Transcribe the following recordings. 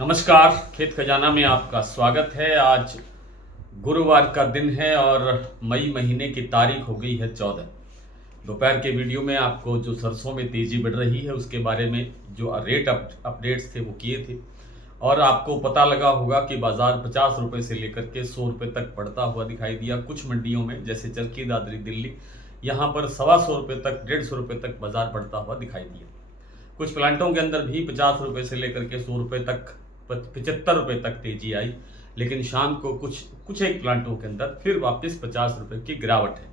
नमस्कार, खेत खजाना में आपका स्वागत है। आज गुरुवार का दिन है और मई महीने की तारीख हो गई है 14। दोपहर के वीडियो में आपको जो सरसों में तेज़ी बढ़ रही है उसके बारे में जो रेट अपडेट्स थे वो किए थे और आपको पता लगा होगा कि बाज़ार 50 रुपये से लेकर के 100 रुपये तक बढ़ता हुआ दिखाई दिया। कुछ मंडियों में जैसे चरखी दादरी दिल्ली, यहाँ पर 125 रुपये तक 150 रुपये तक बाज़ार बढ़ता हुआ दिखाई दिया। कुछ प्लांटों के अंदर भी 50 रुपये से लेकर के 100 रुपये तक 75 रुपये तक तेजी आई, लेकिन शाम को कुछ एक प्लांटों के अंदर फिर वापस 50 रुपये की गिरावट है।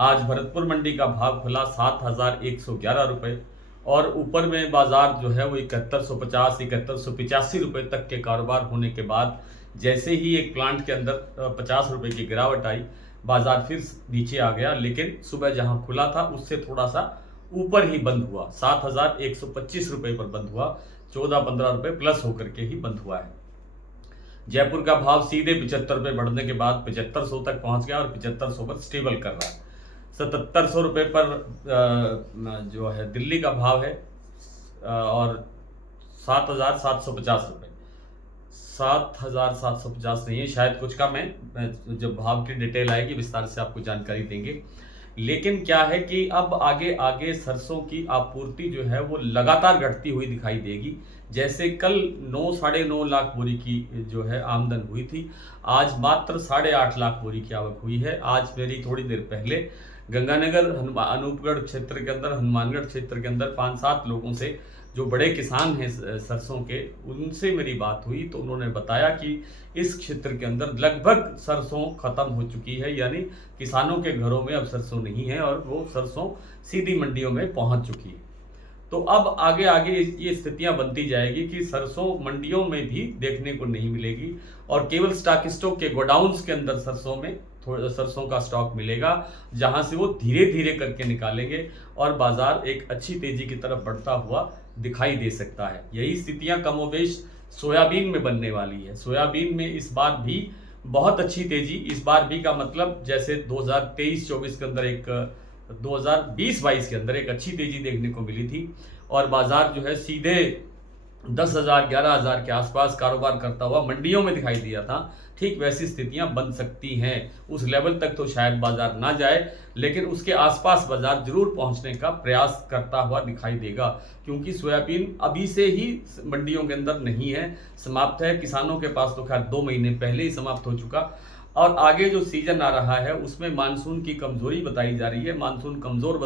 आज भरतपुर मंडी का भाव खुला 7,111 रुपये और ऊपर में बाजार जो है वो 7150 7185 रुपये तक के कारोबार होने के बाद जैसे ही एक प्लांट के अंदर 50 रुपये की गिरावट आई, बाजार फिर नीचे आ गया। लेकिन सुबह जहां खुला था उससे थोड़ा सा ऊपर ही बंद हुआ, 7,125 रुपये पर बंद हुआ, 14-15 रुपये प्लस होकर के ही बंद हुआ है। जयपुर का भाव सीधे 75 रुपये बढ़ने के बाद 7500 तक पहुंच गया और 7500 पर स्टेबल कर रहा है। 7700 रुपये पर जो है दिल्ली का भाव है और 7,750 रुपये, 7,750 नहीं है, शायद कुछ कम है। जब भाव की डिटेल आएगी विस्तार से आपको जानकारी देंगे। लेकिन क्या है कि अब आगे आगे सरसों की आपूर्ति जो है वो लगातार घटती हुई दिखाई देगी। जैसे कल 9 साढ़े 9 लाख बोरी की जो है आमदन हुई थी, आज मात्र 8.5 लाख बोरी की आवक हुई है। आज मेरी थोड़ी देर पहले गंगानगर अनूपगढ़ क्षेत्र के अंदर, हनुमानगढ़ क्षेत्र के अंदर 5-7 लोगों से जो बड़े किसान हैं सरसों के, उनसे मेरी बात हुई तो उन्होंने बताया कि इस क्षेत्र के अंदर लगभग सरसों खत्म हो चुकी है, यानी किसानों के घरों में अब सरसों नहीं है और वो सरसों सीधी मंडियों में पहुंच चुकी है। तो अब आगे आगे ये स्थितियां बनती जाएगी कि सरसों मंडियों में भी देखने को नहीं मिलेगी और केवल स्टॉकिस्टों के गोडाउन्स के अंदर सरसों में थोड़ा सरसों का स्टॉक मिलेगा, जहां से वो धीरे धीरे करके निकालेंगे और बाजार एक अच्छी तेजी की तरफ बढ़ता हुआ दिखाई दे सकता है। यही स्थितियां कमोबेश सोयाबीन में बनने वाली है। सोयाबीन में इस बार भी बहुत अच्छी तेजी, इस बार भी का मतलब जैसे 2023-24 के अंदर एक 2020-22 के अंदर एक अच्छी तेजी देखने को मिली थी और बाजार जो है सीधे 10,000 11,000 के आसपास कारोबार करता हुआ मंडियों में दिखाई दिया था। ठीक वैसी स्थितियां बन सकती हैं। उस लेवल तक तो शायद बाजार ना जाए, लेकिन उसके आसपास बाजार जरूर पहुंचने का प्रयास करता हुआ दिखाई देगा, क्योंकि सोयाबीन अभी से ही मंडियों के अंदर नहीं है, समाप्त है। किसानों के पास तो खैर 2 महीने पहले ही समाप्त हो चुका और आगे जो सीजन आ रहा है उसमें मानसून की कमजोरी बताई जा रही है। मानसून कमजोर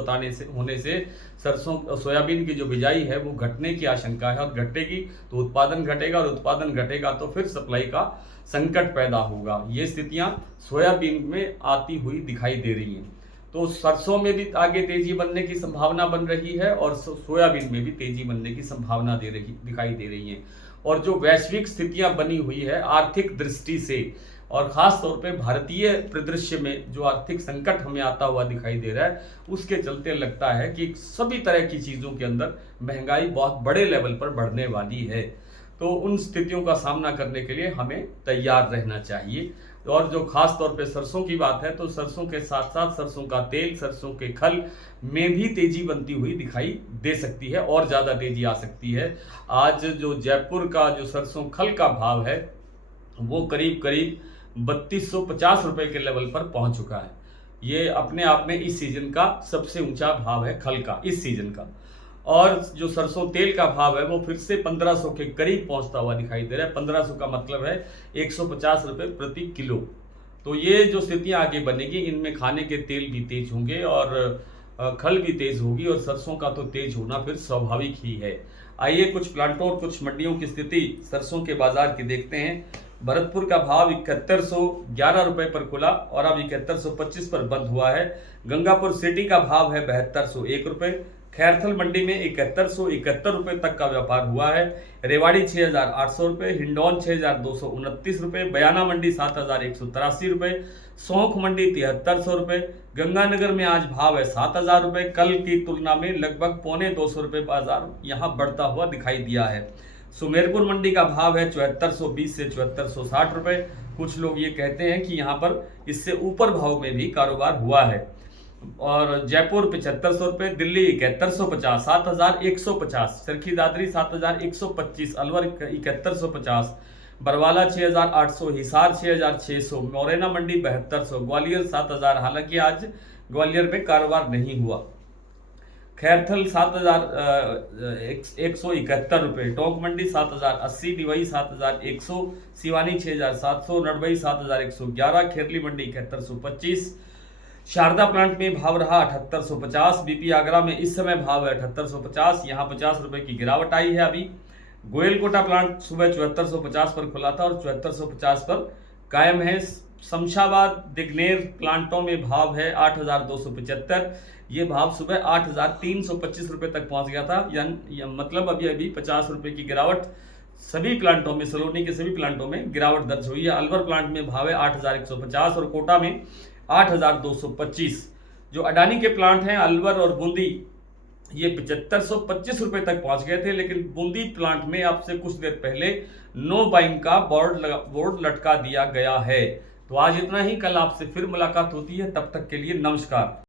होने से सरसों सोयाबीन की जो बिजाई है वो घटने की आशंका है और घटेगी तो उत्पादन घटेगा और उत्पादन घटेगा तो फिर सप्लाई का संकट पैदा होगा। ये स्थितियां सोयाबीन में आती हुई दिखाई दे रही हैं। तो सरसों में भी आगे तेजी बनने की संभावना बन रही है और सोयाबीन में भी तेजी बनने की संभावना दिखाई दे रही है। और जो वैश्विक स्थितियां बनी हुई है आर्थिक दृष्टि से और ख़ास तौर पे भारतीय परिदृश्य में जो आर्थिक संकट हमें आता हुआ दिखाई दे रहा है, उसके चलते लगता है कि सभी तरह की चीज़ों के अंदर महंगाई बहुत बड़े लेवल पर बढ़ने वाली है। तो उन स्थितियों का सामना करने के लिए हमें तैयार रहना चाहिए। और जो खास तौर पे सरसों की बात है तो सरसों के साथ साथ सरसों का तेल, सरसों के खल में भी तेजी बनती हुई दिखाई दे सकती है और ज़्यादा तेजी आ सकती है। आज जो जयपुर का जो सरसों खल का भाव है वो करीब करीब 3250 रुपये के लेवल पर पहुंच चुका है। ये अपने आप में इस सीजन का सबसे ऊंचा भाव है खल का, इस सीजन का। और जो सरसों तेल का भाव है वो फिर से 1500 के करीब पहुंचता हुआ दिखाई दे रहा है। 1500 का मतलब है 150 रुपये प्रति किलो। तो ये जो स्थितियां आगे बनेगी इनमें खाने के तेल भी तेज होंगे और खल भी तेज होगी और सरसों का तो तेज होना फिर स्वाभाविक ही है। आइए कुछ प्लांटों और कुछ मंडियों की स्थिति सरसों के बाजार की देखते हैं। भरतपुर का भाव 7111 रुपये पर खुला और अब 7125 पर बंद हुआ है। गंगापुर सिटी का भाव है 7201 रुपये। खैरथल मंडी में 7171 रुपये तक का व्यापार हुआ है। रेवाड़ी 6800 रुपये, हिंडौन 6229 रुपये, बयाना मंडी 7183 रुपये, सौंख मंडी 7300 रुपये। गंगानगर में आज भाव है 7000 रुपये। कल की तुलना में लगभग 250 रुपये बाजार यहाँ बढ़ता हुआ दिखाई दिया है। सुमेरपुर मंडी का भाव है 7420 से 7460 रुपये। कुछ लोग ये कहते हैं कि यहाँ पर इससे ऊपर भाव में भी कारोबार हुआ है। और जयपुर 7500 रुपये, दिल्ली 7150, 7150, चरखी दादरी 7125, अलवर 7150, बरवाला 6800, हिसार 6600, मोरेना मंडी 7200, ग्वालियर 7000। हालांकि आज ग्वालियर में कारोबार नहीं हुआ। खैरथल 7171 रुपये, टोंक मंडी 7080, डिवाई 7100, सिवानी 6700, नडबई 7111, खेरली मंडी 7125। शारदा प्लांट में भाव रहा 7850, बीपी आगरा में इस समय भाव है 7850, यहाँ 50 रुपए की गिरावट आई है। अभी गोयलकोटा प्लांट सुबह 7450 पर खुला था और 7450 पर कायम है। शमशाबाद दिग्नेर प्लांटों में भाव है 8275, ये भाव सुबह 8325 रुपए तक पहुंच गया था, मतलब अभी 50 रुपए की गिरावट सभी प्लांटों में, सलोनी के सभी प्लांटों में गिरावट दर्ज हुई है। अलवर प्लांट में भाव है 8150 और कोटा में 8225। जो अडानी के प्लांट हैं अलवर और बूंदी, ये 7525 रुपए तक पहुंच गए थे, लेकिन बूंदी प्लांट में आपसे कुछ देर पहले नो बाइंग का बोर्ड लटका दिया गया है। तो आज इतना ही, कल आपसे फिर मुलाकात होती है, तब तक के लिए नमस्कार।